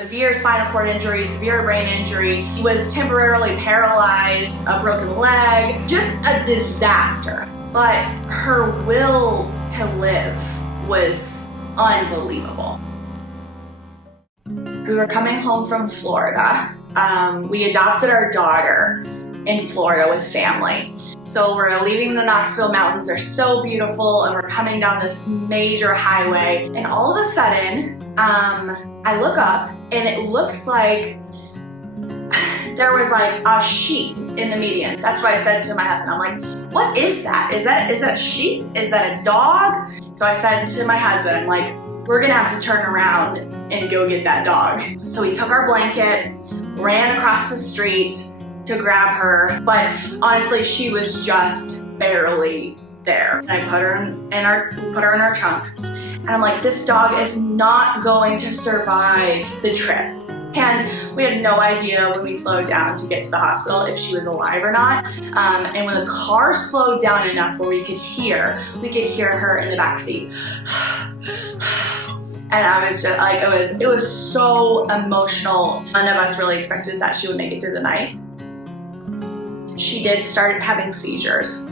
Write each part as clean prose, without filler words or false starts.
severe spinal cord injury, severe brain injury. He was temporarily paralyzed, a broken leg, just a disaster. But her will to live was unbelievable. We were coming home from Florida. We adopted our daughter in Florida with family. So we're leaving the Knoxville mountains. They're so beautiful, and we're coming down this major highway. And all of a sudden, I look up and it looks like there was like a sheep in the median. That's what I said to my husband. I'm like, what is that? Is that a sheep? Is that a dog? So I said to my husband, I'm like, we're gonna have to turn around and go get that dog. So we took our blanket, ran across the street to grab her, but honestly, she was just barely there. And I put her in our trunk, and I'm like, this dog is not going to survive the trip. And we had no idea when we slowed down to get to the hospital if she was alive or not. And when the car slowed down enough where we could hear her in the backseat. And I was just like, it was so emotional. None of us really expected that she would make it through the night. She did start having seizures,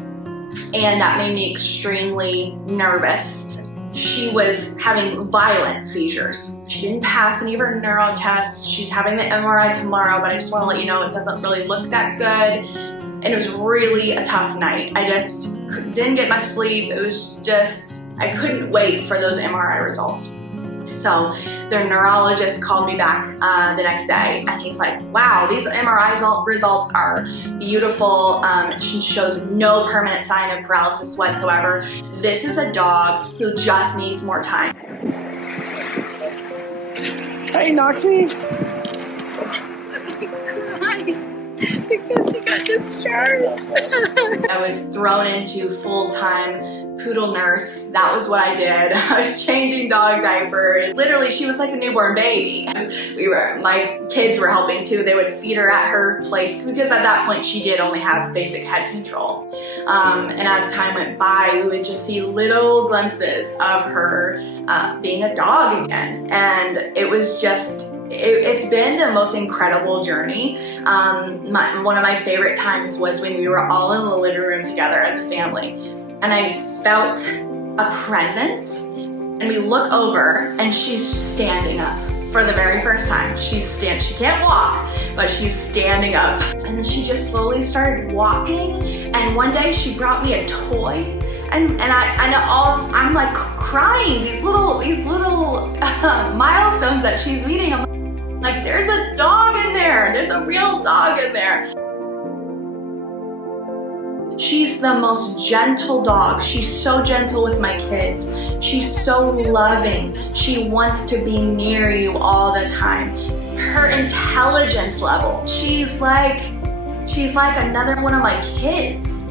and that made me extremely nervous. She was having violent seizures. She didn't pass any of her neuro tests. She's having the MRI tomorrow, but I just want to let you know it doesn't really look that good. And it was really a tough night. I just didn't get much sleep. It was just, I couldn't wait for those MRI results. So their neurologist called me back the next day, and he's like, wow, these MRI results are beautiful. She shows no permanent sign of paralysis whatsoever. This is a dog who just needs more time. Hey, Noxie. Because he got discharged. I was thrown into full-time poodle nurse. That was what I did. I was changing dog diapers. Literally, she was like a newborn baby. My kids were helping too. They would feed her at her place because at that point she did only have basic head control. And as time went by, we would just see little glimpses of her being a dog again. And it was just, it's been the most incredible journey. One of my favorite times was when we were all in the living room together as a family, and I felt a presence, and we look over and she's standing up for the very first time. She can't walk, but she's standing up. And then she just slowly started walking, and one day she brought me a toy, and I'm like crying, these little milestones that she's meeting. I'm like, there's a dog in there. There's a real dog in there. She's the most gentle dog. She's so gentle with my kids. She's so loving. She wants to be near you all the time. Her intelligence level, she's like another one of my kids.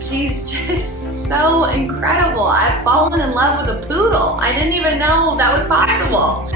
She's just so incredible. I've fallen in love with a poodle. I didn't even know that was possible.